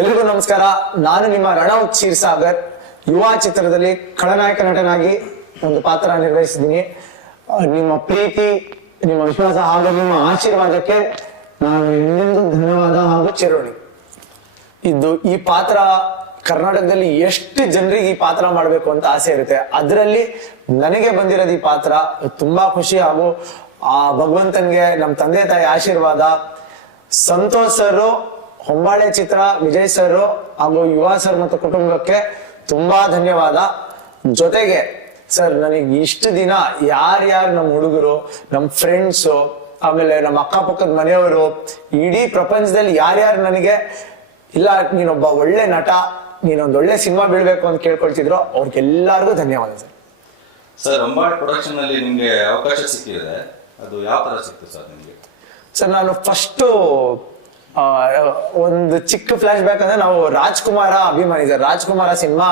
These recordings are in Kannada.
ಎಲ್ರಿಗೂ ನಮಸ್ಕಾರ. ನಾನು ನಿಮ್ಮ ರಣವ್ ಸಾಗರ್ ಯುವ ಚಿತ್ರದಲ್ಲಿ ಖಳನಾಯಕ ನಟನಾಗಿ ಒಂದು ಪಾತ್ರ ನಿರ್ವಹಿಸಿದ್ದೀನಿ. ನಿಮ್ಮ ಪ್ರೀತಿ, ನಿಮ್ಮ ವಿಶ್ವಾಸ ಹಾಗೂ ನಿಮ್ಮ ಆಶೀರ್ವಾದಕ್ಕೆ ನಾನು ಎಂದೆಂದೂ ಧನ್ಯವಾದ ಹಾಗೂ ಚಿರೋಣಿ ಇದು ಈ ಪಾತ್ರ ಕರ್ನಾಟಕದಲ್ಲಿ ಎಷ್ಟು ಜನರಿಗೆ ಈ ಪಾತ್ರ ಮಾಡಬೇಕು ಅಂತ ಆಸೆ ಇರುತ್ತೆ. ಅದರಲ್ಲಿ ನನಗೆ ಬಂದಿರೋದು ಈ ಪಾತ್ರ ತುಂಬಾ ಖುಷಿ ಹಾಗೂ ಆ ಭಗವಂತನ್ಗೆ ನಮ್ಮ ತಂದೆ ತಾಯಿ ಆಶೀರ್ವಾದ. ಸಂತೋಷರು ಹೊಂಬಾಳೆ ಚಿತ್ರ ವಿಜಯ್ ಸರ್ ಹಾಗೂ ಯುವ ಸರ್ ಮತ್ತು ಕುಟುಂಬಕ್ಕೆ ತುಂಬಾ ಧನ್ಯವಾದ. ಜೊತೆಗೆ ಸರ್ ನನಗೆ ಇಷ್ಟು ದಿನ ಯಾರ್ಯಾರು ನಮ್ಮ ಹುಡುಗರು ನಮ್ಮ ಫ್ರೆಂಡ್ಸು ಆಮೇಲೆ ನಮ್ಮ ಅಕ್ಕಪಕ್ಕದ ಮನೆಯವರು ಇಡೀ ಪ್ರಪಂಚದಲ್ಲಿ ಯಾರ್ಯಾರು ನನಗೆ ಇಲ್ಲ ನೀನೊಬ್ಬ ಒಳ್ಳೆ ನಟ ನೀನೊಂದು ಒಳ್ಳೆ ಸಿನಿಮಾ ಬೀಳ್ಬೇಕು ಅಂತ ಕೇಳ್ಕೊಳ್ತಿದ್ರು ಅವ್ರಿಗೆಲ್ಲರಿಗೂ ಧನ್ಯವಾದ ಸರ್. ಸರ್ ಅಂಬಾಡ್ ಪ್ರೊಡಕ್ಷನ್ ಅಲ್ಲಿ ನಿಮಗೆ ಅವಕಾಶ ಸಿಕ್ಕಿದೆ. ಅದು ಯಾವ ತರ ಸಿಕ್ತು ಸರ್ ನಿಮಗೆ? ಸರ್ ನಾನು ಫಸ್ಟು ಒಂದು ಚಿಕ್ಕ ಫ್ಲಾಶ್ ಬ್ಯಾಕ್ ಅಂದ್ರೆ ನಾವು ರಾಜ್ಕುಮಾರ ಅಭಿಮಾನಿ. ಸರ್ ರಾಜ್ಕುಮಾರ ಸಿನಿಮಾ,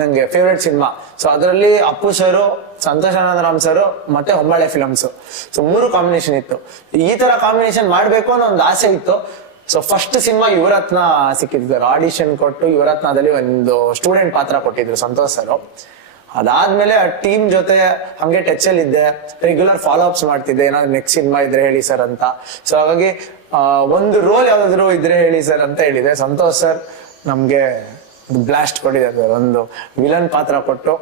ನಂಗೆ ಫೇವ್ರೆಟ್ ಸಿನಿಮಾ. ಸೊ ಅದರಲ್ಲಿ ಅಪ್ಪು ಸರ್, ಸಂತೋಷ್ ಆನಂದರಾಮ್ ಸರ್, ಮತ್ತೆ ಹೊಂಬಾಳೆ ಫಿಲಮ್ಸ್ ಸೊ ಮೂರು ಕಾಂಬಿನೇಷನ್ ಇತ್ತು. ಈ ತರ ಕಾಂಬಿನೇಷನ್ ಮಾಡ್ಬೇಕು ಅನ್ನೋ ಒಂದು ಆಸೆ ಇತ್ತು. ಸೊ ಫಸ್ಟ್ ಸಿನಿಮಾ ಯುವರತ್ನ ಸಿಕ್ಕಿದ್ರು ಆಡಿಷನ್ ಕೊಟ್ಟು ಯುವರತ್ನದಲ್ಲಿ ಒಂದು ಸ್ಟೂಡೆಂಟ್ ಪಾತ್ರ ಕೊಟ್ಟಿದ್ರು ಸಂತೋಷ್ ಸರ್. ಅದಾದ್ಮೇಲೆ ಆ ಟೀಮ್ ಜೊತೆ ಹಂಗೆ ಟಚ್ ಅಲ್ಲಿ ಇದ್ದೆ ರೆಗ್ಯುಲರ್ ಫಾಲೋ ಅಪ್ಸ್ ಮಾಡ್ತಿದ್ದೆ. ಏನಾದ್ರು ನೆಕ್ಸ್ಟ್ ಸಿನಿಮಾ ಇದ್ರೆ ಹೇಳಿ ಸರ್ ಅಂತ. ಸೊ ಹಾಗಾಗಿ ಒಂದು ರೋಲ್ ಯಾವ್ದಾದ್ರು ಇದ್ರೆ ಹೇಳಿ ಸರ್ ಅಂತ ಹೇಳಿದೆ. ಸಂತೋಷ್ ಸರ್ ನಮ್ಗೆ ಬ್ಲಾಸ್ಟ್ ಕೊಟ್ಟಿದ್ದಾರೆ ಸರ್ ಒಂದು ವಿಲನ್ ಪಾತ್ರ ಕೊಟ್ಟು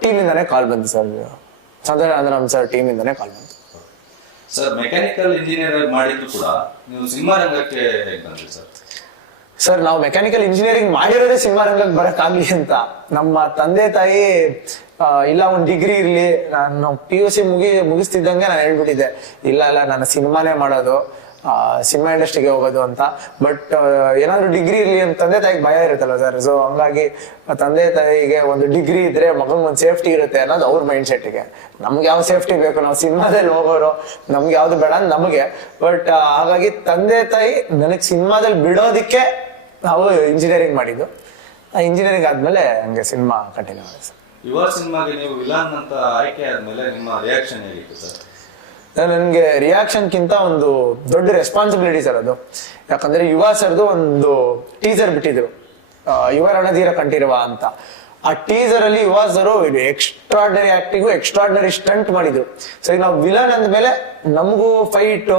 ಟೀಮ್ ಇಂದಾನೆ ಕಾಲ್ ಬಂತು ಸರ್ ಸಂತೋಷ್ ನಮ್ ಸರ್ ಟೀಮ್ ಇಂದಾನೆ ಕಾಲ್ ಬಂತು ಸರ್ ಮೆಕ್ಯಾನಿಕಲ್ ಇಂಜಿನಿಯರ್ ಮಾಡಿದ್ರು ಕೂಡ ನೀವು ಸಿನಿಮಾ ರಂಗಕ್ಕೆ ಸರ್ ಸರ್ ನಾವು ಮೆಕ್ಯಾನಿಕಲ್ ಇಂಜಿನಿಯರಿಂಗ್ ಮಾಡಿರೋದೇ ಸಿನಿಮಾ ರಂಗಕ್ಕೆ ಬರಕ್ಕಾಗ್ಲಿ ಅಂತ. ನಮ್ಮ ತಂದೆ ತಾಯಿ ಇಲ್ಲ ಒಂದು ಡಿಗ್ರಿ ಇರಲಿ. ನಾನು ಪಿ ಯು ಸಿ ಮುಗಿ, ಮುಗಿಸ್ತಿದ್ದಂಗೆ ನಾನು ಹೇಳ್ಬಿಟ್ಟಿದ್ದೆ. ಇಲ್ಲ ಇಲ್ಲ, ನಾನು ಸಿನಿಮಾನೇ ಮಾಡೋದು. ಸಿನಿಮಾ ಇಂಡಸ್ಟ್ರಿಗೆ ಹೋಗೋದು ಅಂತ. ಬಟ್ ಏನಾದ್ರು ಡಿಗ್ರಿ ಇರಲಿ ಅಂತ ತಂದೆ ತಾಯಿಗೆ ಭಯ ಇರುತ್ತಲ್ಲ ಸರ್ ಸೊ ಹಂಗಾಗಿ ತಂದೆ ತಾಯಿಗೆ ಒಂದು ಡಿಗ್ರಿ ಇದ್ರೆ ಮಗನ್ ಒಂದು ಸೇಫ್ಟಿ ಇರುತ್ತೆ ಅನ್ನೋದು ಅವ್ರ ಮೈಂಡ್ ಸೆಟ್ಗೆ ನಮ್ಗೆ ಯಾವ ಸೇಫ್ಟಿ ಬೇಕು? ನಾವು ಸಿನಿಮಾದಲ್ಲಿ ಹೋಗೋರು. ನಮ್ಗೆ ಯಾವ್ದು ಬೇಡ ನಮಗೆ. ಬಟ್ ಹಾಗಾಗಿ ತಂದೆ ತಾಯಿ ನನಗೆ ಸಿನಿಮಾದಲ್ಲಿ ಬಿಡೋದಿಕ್ಕೆ ನಾವು ಇಂಜಿನಿಯರಿಂಗ್ ಮಾಡಿದ್ದು. ಆ ಇಂಜಿನಿಯರಿಂಗ್ ಆದ್ಮೇಲೆ ಹಂಗೆ ಸಿನಿಮಾ ಕಂಟಿನ್ಯೂ ಮಾಡಿದೆ ಸರ್. ಯುವ ಸಿನಿಮಾಗೆ ನೀವು ವಿಲನ್ ಅಂತ ಆಯ್ಕೆ ಆದ್ಮೇಲೆ ನಿಮ್ಮ ರಿಯಾಕ್ಷನ್ ಹೇಗಿತ್ತು ಸರ್? ನನಗೆ ರಿಯಾಕ್ಷನ್ಗಿಂತ ಒಂದು ದೊಡ್ಡ ರೆಸ್ಪಾನ್ಸಿಬಿಲಿಟಿ ಸರ್ ಅದು. ಯಾಕಂದ್ರೆ ಯುವ ಸರ್ದು ಒಂದು ಟೀಸರ್ ಬಿಟ್ಟಿದ್ರು. ಯುವ ರಣಧೀರ ಕಂಠೀರವ ಅಂತ. ಆ ಟೀಸರ್ ಅಲ್ಲಿ Yuva sir extraordinary acting extraordinary stunt ಮಾಡಿದ್ರು. ಸೊ ಈಗ ನಾವು ವಿಲನ್ ಅಂದ್ಮೇಲೆ ನಮಗೂ ಫೈಟ್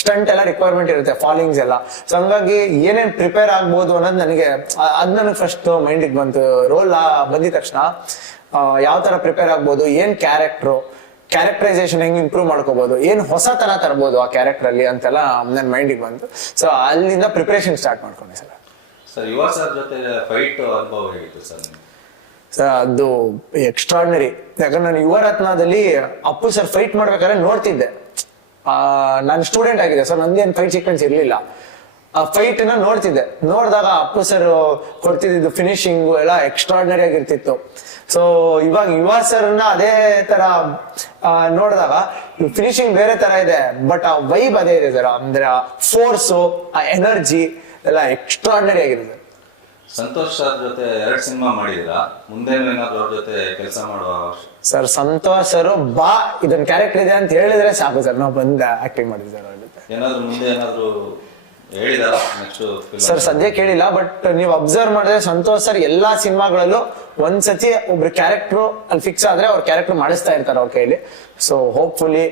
ಸ್ಟಂಟ್ ಎಲ್ಲ ರಿಕ್ವೈರ್ಮೆಂಟ್ ಇರುತ್ತೆ ಫಾಲಿಂಗ್ಸ್ ಎಲ್ಲ. ಸೊ ಹಂಗಾಗಿ ಏನೇನ್ ಪ್ರಿಪೇರ್ ಆಗ್ಬೋದು ಅನ್ನೋದು ನನಗೆ ಅದ್ ನನಗೆ ಫಸ್ಟ್ ಮೈಂಡಿಗೆ ಬಂತು. ರೋಲ್ ಬಂದಿದ ತಕ್ಷಣ ಯಾವ ತರ ಪ್ರಿಪೇರ್ ಆಗ್ಬೋದು, ಏನ್ ಕ್ಯಾರೆಕ್ಟ್ರು ಕ್ಯಾರೆಕ್ಟರೈಸೇಷನ್ ಹೆಂಗ್ ಇಂಪ್ರೂವ್ ಮಾಡ್ಕೋಬಹುದು ಏನ್ ಹೊಸತನ ತರಬಹುದು ಆ ಕ್ಯಾರೆಕ್ಟರ್ ಅಲ್ಲಿ ಅಂತೆಲ್ಲ ನನ್ನ ಮೈಂಡಿಗೆ ಬಂತು. ಸೊ ಅಲ್ಲಿಂದ ಪ್ರಿಪರೇಷನ್ ಸ್ಟಾರ್ಟ್ ಮಾಡ್ಕೊಂಡೆ ಸರ್. ಸರ್ ಯುವ ಸರ್ ಜೊತೆ ಫೈಟ್ ಅನುಭವ ಹೇಗಿತ್ತು ಸರ್ ಅದು ಎಕ್ಸ್ಟ್ರಾರ್ಡಿನರಿ ಯಾಕಂದ್ರೆ ನಾನು ಯುವರತ್ನದಲ್ಲಿ ಅಪ್ಪು ಸರ್ ಫೈಟ್ ಮಾಡ್ಬೇಕಾದ್ರೆ ನೋಡ್ತಿದ್ದೆ. ಆ, ನಾನು ಸ್ಟೂಡೆಂಟ್ ಆಗಿದೆ ಸರ್, ನಂದೇನು ಫೈಟ್ ಸೀಕ್ವೆನ್ಸ್ ಇರಲಿಲ್ಲ. ಆ ಫೈಟ್ನ ನೋಡ್ತಿದ್ದೆ. ನೋಡಿದಾಗ ಅಪ್ಪು ಸರ್ ಕೊಡ್ತಿದ್ದು ಫಿನಿಶಿಂಗ್ ಎಲ್ಲ ಎಕ್ಸ್ಟ್ರಾರ್ಡಿನರಿ ಆಗಿರ್ತಿತ್ತು. ಸೊ ಇವಾಗ ಯುವ ಸರ್ನ ಅದೇ ತರ ನೋಡಿದಾಗ ಫಿನಿಶಿಂಗ್ ಬೇರೆ ತರ ಇದೆ ಬಟ್ ಆ ವೈಬ್ ಅದೇ ಇದೆ ಸರ್ ಅಂದ್ರೆ ಆ ಫೋರ್ಸು ಆ ಎನರ್ಜಿ ಎಲ್ಲ ಎಕ್ಸ್ಟ್ರಾರ್ಡಿನರಿ ಆಗಿದೆ ಸಂತೋಷ್ ಸರ್ ಜೊತೆ ಎರಡ್ ಸಿನಿಮಾ ಮಾಡಿದಿರಾ ಮುಂದೆ ಏನಾದ್ರು ಅವ್ರ ಜೊತೆ ಕೆಲಸ ಮಾಡುವ ಸರ್ ಸಂತೋಷ್ ಸರ್ ಬಾ ಇದೊಂದು ಕ್ಯಾರೆಕ್ಟರ್ ಇದೆ ಅಂತ ಹೇಳಿದ್ರೆ ಸಾಕು ಸರ್. ನಾವು ಬಂದ ಆಕ್ಟಿಂಗ್ ಮಾಡಿದ್ವಿ ಸರ್ ಅವ್ರ ಜೊತೆ ಏನಾದ್ರು ಮುಂದೆ ಏನಾದ್ರು ಹೇಳಿದಾರ ನೆಕ್ಸ್ಟ್ ಸರ್ ಸದ್ಯ ಕೇಳಿಲ್ಲ ಬಟ್ ನೀವು ಅಬ್ಸರ್ವ್ ಮಾಡಿದ್ರೆ ಸಂತೋಷ್ ಸರ್ ಎಲ್ಲಾ ಸಿನಿಮಾಗಳಲ್ಲೂ ಒಂದ್ಸತಿ ಒಬ್ರು ಕ್ಯಾರೆಕ್ಟರ್ ಅಲ್ಲಿ ಫಿಕ್ಸ್ ಆದ್ರೆ ಅವ್ರ ಕ್ಯಾರೆಕ್ಟರ್ ಮಾಡಿಸ್ತಾ ಇರ್ತಾರೆ ಅವ್ರ ಕೈಲಿ. ಸೊ ಹೋಪ್ಫುಲಿ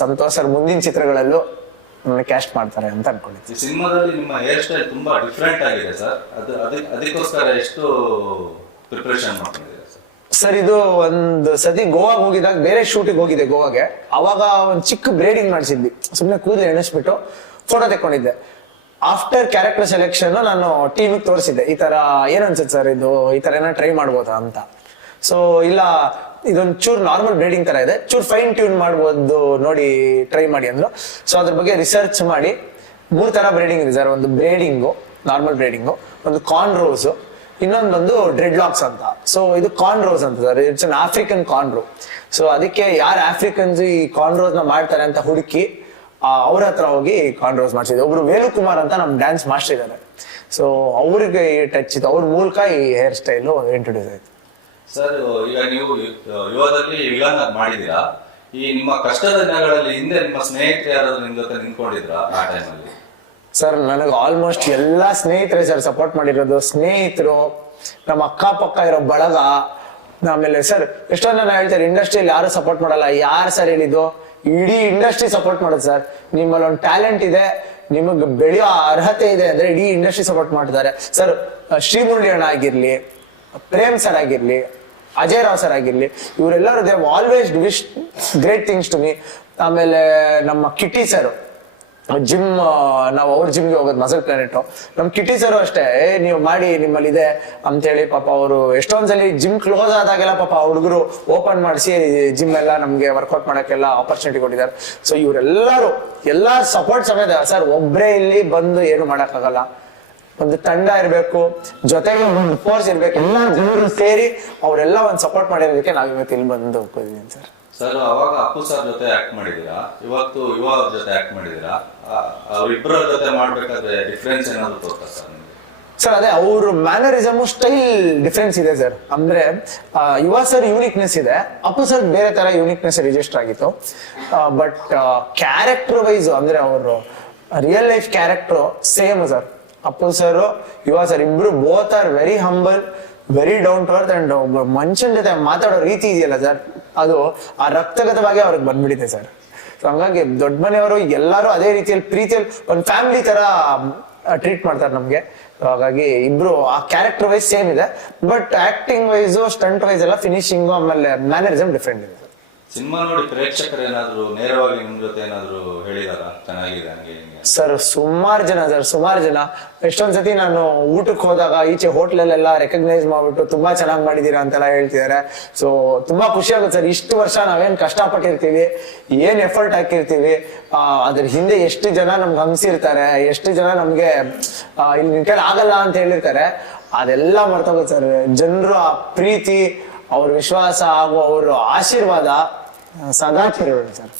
ಸಂತೋಷ್ ಸರ್ ಮುಂದಿನ ಚಿತ್ರಗಳಲ್ಲೂ ಕ್ಯಾಸ್ಟ್ ಮಾಡ್ತಾರೆ ಅಂತ ಅನ್ಕೊಂಡಿದ್ವಿ. ಈ ಸಿನಿಮಾದಲ್ಲಿ ನಿಮ್ಮ ಹೇರ್ ಸ್ಟೈಲ್ ತುಂಬಾ ಡಿಫ್ರೆಂಟ್ ಆಗಿದೆ ಸರ್ ಅದು ಅದಕ್ಕೆ ಅದಕ್ಕೋಸ್ಕರ ಎಷ್ಟು ಪ್ರಿಪರೇಷನ್ ಮಾಡ್ಕೊಂಡಿದ್ದೀರಾ ಸರ್ ಇದು ಒಂದು ಸತಿ ಗೋವಾಗೆ ಹೋಗಿದಾಗ ಬೇರೆ ಶೂಟಿಗೆ ಹೋಗಿದೆ ಗೋವಾಗೆ. ಅವಾಗ ಒಂದು ಚಿಕ್ಕ ಬ್ರೇಡಿಂಗ್ ಮಾಡಿಸಿದ್ವಿ. ಸುಮ್ಮನೆ ಕೂದಲು ಎಣಿಸ್ಬಿಟ್ಟು ಫೋಟೋ ತೆಕ್ಕೊಂಡಿದ್ದೆ. ಆಫ್ಟರ್ ಕ್ಯಾರೆಕ್ಟರ್ ಸೆಲೆಕ್ಷನ್ ನಾನು ಟೀಮಿಗೆ ತೋರಿಸಿದ್ದೆ. ಈ ತರ ಏನ್ ಅನ್ಸುತ್ತೆ ಸರ್ ಇದು? ಈ ತರ ಏನೋ ಟ್ರೈ ಮಾಡ್ಬೋದಾ ಅಂತ. ಸೊ ಇಲ್ಲ ಇದೊಂದು ಚೂರ್ ನಾರ್ಮಲ್ ಬ್ರೀಡಿಂಗ್ ತರ ಇದೆ. ಚೂರ್ ಫೈನ್ ಟ್ಯೂನ್ ಮಾಡ್ಬೋದು ನೋಡಿ ಟ್ರೈ ಮಾಡಿ ಅಂದ್ರು ಸೊ ಅದ್ರ ಬಗ್ಗೆ ರಿಸರ್ಚ್ ಮಾಡಿ. ಮೂರ್ ತರ ಬ್ರೀಡಿಂಗ್ ಇದೆ ಸರ್. ಒಂದು ಬ್ರೇಡಿಂಗು ನಾರ್ಮಲ್ ಬ್ರೀಡಿಂಗು ಒಂದು ಕಾರ್ನ್ ಬಂದು ಡ್ರೆಡ್ ಲಾಕ್ಸ್ ಅಂತ. ಸೊ ಇದು ಕಾರ್ನ್ ರೋಸ್ ಅಂತ sir. It's an African cornrow so ಅದಕ್ಕೆ ಯಾರು ಆಫ್ರಿಕನ್ಸ್ ಈ ಕಾರ್ನ್ ರೋಸ್ನ ಮಾಡ್ತಾರೆ ಅಂತ ಹುಡುಕಿ ಅವ್ರ ಹತ್ರ ಹೋಗಿ ಕಾರ್ನ್ ರೋಸ್ ಮಾಡಿಸಿದ್ವಿ. ಒಬ್ರು ವೇಣುಕುಮಾರ್ ಅಂತ ನಮ್ ಡ್ಯಾನ್ಸ್ ಮಾಸ್ಟರ್ ಇದ್ದಾರೆ ಸೊ ಅವ್ರಿಗೆ ಟಚ್ ಇತ್ತು. ಅವ್ರ ಮೂಲಕ ಈ ಹೇರ್ ಸ್ಟೈಲು ಇಂಟ್ರೊಡ್ಯೂಸ್ ಆಯ್ತು. ಸರ್, ಈಗ ನೀವು ಯುವದಲ್ಲಿ ವಿಲನ್ ಮಾಡಿದೀರಾ ಈ ನಿಮ್ಮ ಕಷ್ಟದ ದಿನಗಳಲ್ಲಿ ಹಿಂದೆ ನಿಮ್ಮ ಸ್ನೇಹಿತರು ಯಾರಾದ್ರೂ ನಿಮ್ ಜೊತೆ ನಿಂತ್ಕೊಂಡಿದ್ರ ಆ ಟೈಮಲ್ಲಿ ಸರ್, ನನಗೆ ಆಲ್ಮೋಸ್ಟ್ ಎಲ್ಲಾ ಸ್ನೇಹಿತರೇ ಸರ್ ಸಪೋರ್ಟ್ ಮಾಡಿರೋದು. ಸ್ನೇಹಿತರು, ನಮ್ಮ ಅಕ್ಕಪಕ್ಕ ಇರೋ ಬಳಗ, ಆಮೇಲೆ ಸರ್, ಎಷ್ಟೊಂದು ಜನ ಹೇಳ್ತಾರೆ ಇಂಡಸ್ಟ್ರಿಯಲ್ಲಿ ಯಾರು ಸಪೋರ್ಟ್ ಮಾಡಲ್ಲ. ಯಾರು ಸರ್ ಹೇಳಿದ್ದು? ಇಡೀ ಇಂಡಸ್ಟ್ರಿ ಸಪೋರ್ಟ್ ಮಾಡೋದು ಸರ್. ನಿಮ್ಮಲ್ಲಿ ಒಂದು ಟ್ಯಾಲೆಂಟ್ ಇದೆ, ನಿಮಗೆ ಬೆಳೆಯೋ ಅರ್ಹತೆ ಇದೆ ಅಂದ್ರೆ ಇಡೀ ಇಂಡಸ್ಟ್ರಿ ಸಪೋರ್ಟ್ ಮಾಡ್ತಾರೆ ಸರ್, ಶ್ರೀಮುರಳಿ ಅಣ್ಣ ಆಗಿರ್ಲಿ, ಪ್ರೇಮ್ ಸರ್ ಆಗಿರ್ಲಿ ಅಜಯ್ ರಾವ್ ಸರ್ ಆಗಿರ್ಲಿ, ಇವರೆಲ್ಲರೂ they always wish great things to me ಆಮೇಲೆ ನಮ್ಮ ಕಿಟಿ ಸರ್ ಜಿಮ್ ನಾವು ಅವ್ರ ಜಿಮ್ಗೆ ಹೋಗೋದು ಮಸಲ್ ಪ್ಲಾನೆಟ್ ನಮ್ ಕಿಟಿ ಸರ್ ಅಷ್ಟೇ, ಏ, ನೀವು ಮಾಡಿ, ನಿಮ್ಮಲ್ಲಿ ಇದೆ. ಅಂತ ಹೇಳಿ ಪಾಪ ಅವರು ಎಷ್ಟೊಂದ್ಸಲಿ ಜಿಮ್ ಕ್ಲೋಸ್ ಆದಾಗೆಲ್ಲ ಪಾಪ ಹುಡುಗರು ಓಪನ್ ಮಾಡಿಸಿ ಜಿಮ್ ಎಲ್ಲ ನಮ್ಗೆ ವರ್ಕೌಟ್ ಮಾಡಕ್ಕೆಲ್ಲ ಆಪರ್ಚುನಿಟಿ ಕೊಟ್ಟಿದ್ದಾರೆ. ಸೊ ಇವರೆಲ್ಲರೂ ಎಲ್ಲ ಸಪೋರ್ಟ್ ಸಮೇತ, ಸರ್ ಒಬ್ಬರೇ ಇಲ್ಲಿ ಬಂದು ಏನು ಮಾಡಕ್ಕಾಗಲ್ಲ. ಒಂದು ತಂಡ ಇರಬೇಕು ಜೊತೆಗೆ ಒಂದು ಫೋರ್ಸ್ ಇರ್ಬೇಕು ಎಲ್ಲ ಜನರು ಸೇರಿ ಅವರೆಲ್ಲ ಒಂದು ಸಪೋರ್ಟ್ ಮಾಡಿರೋದಕ್ಕೆ ನಾವ್ ಇವತ್ತು ಇಲ್ಲಿ ಬಂದು ಕೂತಿದ್ದೀನಿ ಸರ್. ಸರ್ ಅವಾಗ ಅಪ್ಪು ಸರ್ ಜೊತೆ ಆಕ್ಟ್ ಮಾಡಿದೀರಾ ಇವತ್ತು ಯುವ ಅವ್ರ ಜೊತೆ ಆಕ್ಟ್ ಮಾಡಿದೀರಾ ಅವರಿಬ್ಬರ ಜೊತೆ ಮಾಡ್ಬೇಕಾದ್ರೆ ಡಿಫ್ರೆನ್ಸ್ ಏನಾದ್ರು ತೋರ್ತಾ ಸರ್ ಸರ್ ಅದೇ ಅವ್ರ ಮ್ಯಾನರಿಸಮ್ ಸ್ಟೈಲ್ ಡಿಫ್ರೆನ್ಸ್ ಇದೆ ಸರ್. ಅಂದ್ರೆ ಯುವ ಸರ್ ಯೂನಿಕ್ನೆಸ್ ಇದೆ ಅಪ್ಪು ಸರ್ ಬೇರೆ ತರ ಯೂನಿಕ್ನೆಸ್ ರಿಜಿಸ್ಟರ್ ಆಗಿತ್ತು. ಬಟ್ ಕ್ಯಾರೆಕ್ಟರ್ ವೈಸ್ ಅಂದ್ರೆ ಅವರು real life character same sir. Appu sir Yuva sir ಇಬ್ರು both are very humble very down to earth and ಒಬ್ಬ ಮನುಷ್ಯನ ಜೊತೆ ಮಾತಾಡೋ ರೀತಿ ಇದೆಯಲ್ಲ ಸರ್ ಅದು ಆ ರಕ್ತಗತವಾಗಿ ಅವ್ರಿಗೆ ಬಂದ್ಬಿಟ್ಟಿದೆ ಸರ್ ಸೊ ಹಂಗಾಗಿ ದೊಡ್ಡ ಮನೆಯವರು ಎಲ್ಲರೂ ಅದೇ ರೀತಿಯಲ್ಲಿ, ಪ್ರೀತಿಯಲ್ಲಿ ಒಂದು ಫ್ಯಾಮಿಲಿ ತರ ಟ್ರೀಟ್ ಮಾಡ್ತಾರೆ ನಮ್ಗೆ. ಹಾಗಾಗಿ ಇಬ್ರು ಆ ಕ್ಯಾರೆಕ್ಟರ್ ವೈಸ್ ಸೇಮ್ ಇದೆ. But acting wise stunt wise ಎಲ್ಲ ಫಿನಿಶಿಂಗು ಆಮೇಲೆ ಮ್ಯಾನರಿಸಮ್ ಡಿಫ್ರೆಂಟ್ ಇದೆ. ಸಿನಿಮಾ ನೋಡಿ ಪ್ರೇಕ್ಷಕರು ಏನಾದ್ರು ನೇರವಾಗಿ ನಿಮ್ ಜೊತೆ ಏನಾದ್ರು ಹೇಳಿದಾರ? ಚೆನ್ನಾಗಿದೆ ಹಂಗೆ ಸರ್, ಸುಮಾರು ಜನ ಸರ್, ಸುಮಾರು ಜನ. ಎಷ್ಟೊಂದ್ ಸತಿ ನಾನು ಊಟಕ್ಕೆ ಹೋದಾಗ ಈಚೆ ಹೋಟ್ಲಲ್ಲೆಲ್ಲ ರೆಕಗ್ನೈಸ್ ಮಾಡ್ಬಿಟ್ಟು ತುಂಬಾ ಚೆನ್ನಾಗಿ ಮಾಡಿದೀರಾ ಅಂತೆಲ್ಲ ಹೇಳ್ತಿದ್ದಾರೆ ಸೊ ತುಂಬಾ ಖುಷಿ ಆಗುತ್ತೆ ಸರ್. ಇಷ್ಟು ವರ್ಷ ನಾವೇನ್ ಕಷ್ಟಪಟ್ಟಿರ್ತೀವಿ, ಏನ್ ಎಫರ್ಟ್ ಹಾಕಿರ್ತೀವಿ ಅದ್ರ ಹಿಂದೆ ಎಷ್ಟು ಜನ ನಮ್ಗೆ ಹಂಸಿರ್ತಾರೆ, ಎಷ್ಟು ಜನ ನಮ್ಗೆ ಇಲ್ಲಿ ನಿನ್ ಆಗಲ್ಲ ಅಂತ ಹೇಳಿರ್ತಾರೆ. ಅದೆಲ್ಲ ಮರ್ತೋಗುತ್ತೆ ಸರ್. ಜನರು ಆ ಪ್ರೀತಿ, ಅವ್ರ ವಿಶ್ವಾಸ ಹಾಗೂ ಅವ್ರ ಆಶೀರ್ವಾದ ಆ, ಸದಾ ಚಿರಋಣಿ ಸರ್.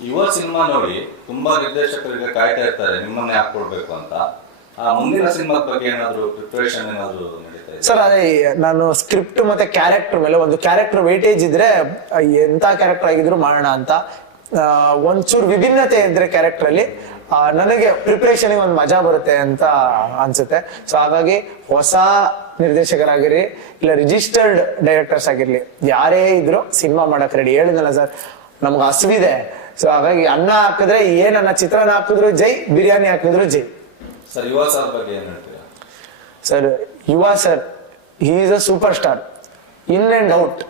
ಯುವ ಸಿನಿಮಾ ನೋಡಿ ತುಂಬಾ ನಿರ್ದೇಶಕರಿಗೆ ಕಾಯ್ತಾ ಇರ್ತಾರೆ ನಿಮ್ಮನ್ನೇ ಕೊಡ್ಬೇಕು ಅಂತ. ಆ ಮುಂದಿನ ಸಿನಿಮಾದ ಬಗ್ಗೆ ಏನಾದ್ರು ಪ್ರಿಪರೇಷನ್ ಏನಾದ್ರು ನಡೀತಾ ಇದೆ? ಸರ್ ಅದೇ ನಾನು ಸ್ಕ್ರಿಪ್ಟ್ ಮತ್ತೆ ಕ್ಯಾರೆಕ್ಟರ್ ಮೇಲೆ ಒಂದು ಕ್ಯಾರೆಕ್ಟರ್ ವೇಟೇಜ್ ಇದ್ರೆ ಎಂತ ಕ್ಯಾರೆಕ್ಟರ್ ಆಗಿದ್ರು ಮಾಡೋಣ ಅಂತ. ಒಂಚೂರು ವಿಭಿನ್ನತೆ ಇದ್ರೆ ಕ್ಯಾರೆಕ್ಟರ್ ಅಲ್ಲಿ ನನಗೆ ಪ್ರಿಪರೇಷನ್ ಒಂದು ಮಜಾ ಬರುತ್ತೆ ಅಂತ ಅನ್ಸುತ್ತೆ. ಸೊ ಹಾಗಾಗಿ ಹೊಸ ನಿರ್ದೇಶಕರಾಗಿರ್ಲಿ ಇಲ್ಲ ರಿಜಿಸ್ಟರ್ಡ್ ಡೈರೆಕ್ಟರ್ಸ್ ಆಗಿರ್ಲಿ ಯಾರೇ ಇದ್ರು ಸಿನಿಮಾ ಮಾಡಕ್ ರೆಡಿ ಹೇಳಿದಲ್ಲ ಸರ್ ನಮ್ಗೆ ಹಸುವಿದೆ. ಸೊ ಹಾಗಾಗಿ ಅನ್ನ ಹಾಕಿದ್ರೆ ಏನನ್ನ ಚಿತ್ರಾನ್ನ ಹಾಕಿದ್ರು ಜೈ ಬಿರಿಯಾನಿ ಹಾಕಿದ್ರು ಜೈ. ಸರ್ ಯುವ ಸರ್ ಬಗ್ಗೆ ಏನ್ ಹೇಳ್ತೀರಾ? Sir Yuva sir a superstar in and out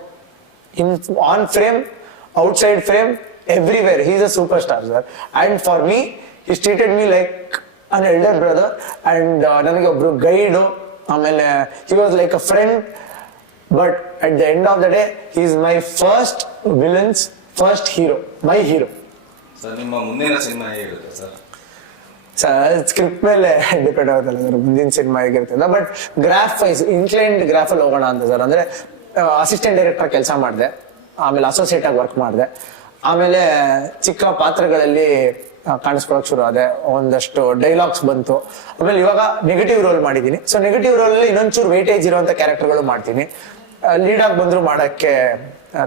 in on frame outside frame everywhere he is a superstar sir and for he treated me me like an elder brother and ನನಗೆ ಒಬ್ರು ಗೈಡು ಆಮೇಲೆ he was like a friend but at the end of the day he is my first villains first hero my hero sir ನಿಮ್ಮ ಮುಂದಿನ ಸಿನಿಮಾ ಹೇಗಿರುತ್ತೆ ಸರ್? ಸ್ಕ್ರಿಪ್ಟ್ ಮೇಲೆ ಡಿಪೆಂಡ್ ಆಗುತ್ತಲ್ಲ ಸರ್ ಮುಂದಿನ ಸಿನಿಮಾ ಹೇಗಿರ್ತದೆ ಬಟ್ ಗ್ರಾಫ್ ವೈಸ್ ಇನ್ಕ್ಲೈನ್ಡ್ ಗ್ರಾಫಲ್ಲಿ ಹೋಗೋಣ ಅಂತ ಸರ್. ಅಂದ್ರೆ ಅಸಿಸ್ಟೆಂಟ್ ಡೈರೆಕ್ಟರ್ ಕೆಲಸ ಮಾಡಿದೆ ಆಮೇಲೆ ಅಸೋಸಿಯೇಟ್ ಆಗಿ ವರ್ಕ್ ಮಾಡಿದೆ. ಆಮೇಲೆ ಚಿಕ್ಕ ಪಾತ್ರಗಳಲ್ಲಿ ಕಾಣಿಸ್ಕೊಳಕ್ ಶುರು ಆದೆ. ಒಂದಷ್ಟು ಡೈಲಾಗ್ಸ್ ಬಂತು. ಆಮೇಲೆ ಇವಾಗ ನೆಗೆಟಿವ್ ರೋಲ್ ಮಾಡಿದ್ದೀನಿ ಸೊ ನೆಗೆಟಿವ್ ರೋಲ್ ಅಲ್ಲಿ ಇನ್ನೊಂಚೂರು ವೇಟೇಜ್ ಇರುವಂತ ಕ್ಯಾರೆಕ್ಟರ್ಗಳು ಮಾಡ್ತೀನಿ. ಲೀಡ್ ಆಗಿ ಬಂದ್ರು ಮಾಡಕ್ಕೆ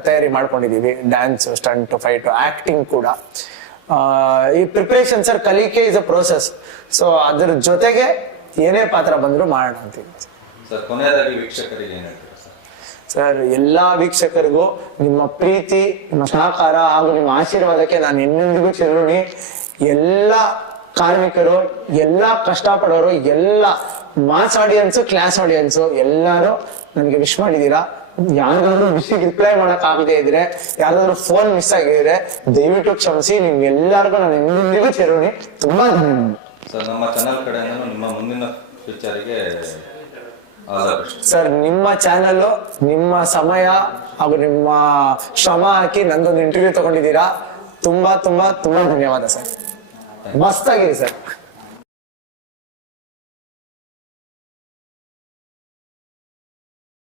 ತಯಾರಿ ಮಾಡ್ಕೊಂಡಿದೀವಿ. ಡ್ಯಾನ್ಸ್ ಸ್ಟಂಟ್ ಫೈಟ್ ಆಕ್ಟಿಂಗ್ ಕೂಡ. ಈ ಪ್ರಿಪರೇಷನ್ ಸರ್ ಕಲಿಕೆ ಇಸ್ ಅ ಪ್ರೋಸೆಸ್ ಸೊ ಅದ್ರ ಜೊತೆಗೆ ಏನೇ ಪಾತ್ರ ಬಂದ್ರು ಮಾಡೋಣ ಅಂತೀವಿ ಸರ್ ವೀಕ್ಷಕರಿಗೆ ಎಲ್ಲಾ ವೀಕ್ಷಕರಿಗೂ ನಿಮ್ಮ ಪ್ರೀತಿ ನಿಮ್ಮ ಸಹಕಾರ ಹಾಗೂ ನಿಮ್ಮ ಆಶೀರ್ವಾದಕ್ಕೆ ನಾನು ಇನ್ನೆಂದಿಗೂ ಚಿರುಣಿ ಎಲ್ಲ ಕಾರ್ಮಿಕರು ಎಲ್ಲ ಕಷ್ಟಪಡೋರು ಎಲ್ಲ ಮಾಸ್ ಆಡಿಯನ್ಸು ಕ್ಲಾಸ್ ಆಡಿಯನ್ಸು ಎಲ್ಲರೂ ನನಗೆ ವಿಶ್ ಮಾಡಿದ್ದೀರಾ ಯಾರಿಗಾದ್ರೂ ರಿಪ್ಲೈ ಮಾಡಕ್ ಆಗದೆ ಇದ್ರೆ ಯಾರಾದ್ರೂ ಫೋನ್ ಮಿಸ್ ಆಗಿದ್ರೆ ದಯವಿಟ್ಟು ಕ್ಷಮಿಸಿ ನಿಮ್ಗೆಲ್ಲರಿಗೂ ನಾನು ಇನ್ನೊಂದಿಗೂ ಚಿರುಣಿ ತುಂಬಾ ಧನ್ಯವಾದ ಸರ್ ನಮ್ಮ ಚಾನಲ್ ಕಡೆಯಿಂದ ನಿಮ್ಮ ಮುಂದಿನ ಫ್ಯೂಚರಿಗೆ ಸರ್ ನಿಮ್ಮ ಚಾನಲ್ ನಿಮ್ಮ ಸಮಯ ಹಾಗೂ ನಿಮ್ಮ ಶ್ರಮ ಹಾಕಿ ನಂದೊಂದು ಇಂಟರ್ವ್ಯೂ ತಗೊಂಡಿದ್ದೀರಾ? ತುಂಬಾ ತುಂಬಾ ತುಂಬಾ ಧನ್ಯವಾದ ಸರ್. マスターゲーですよ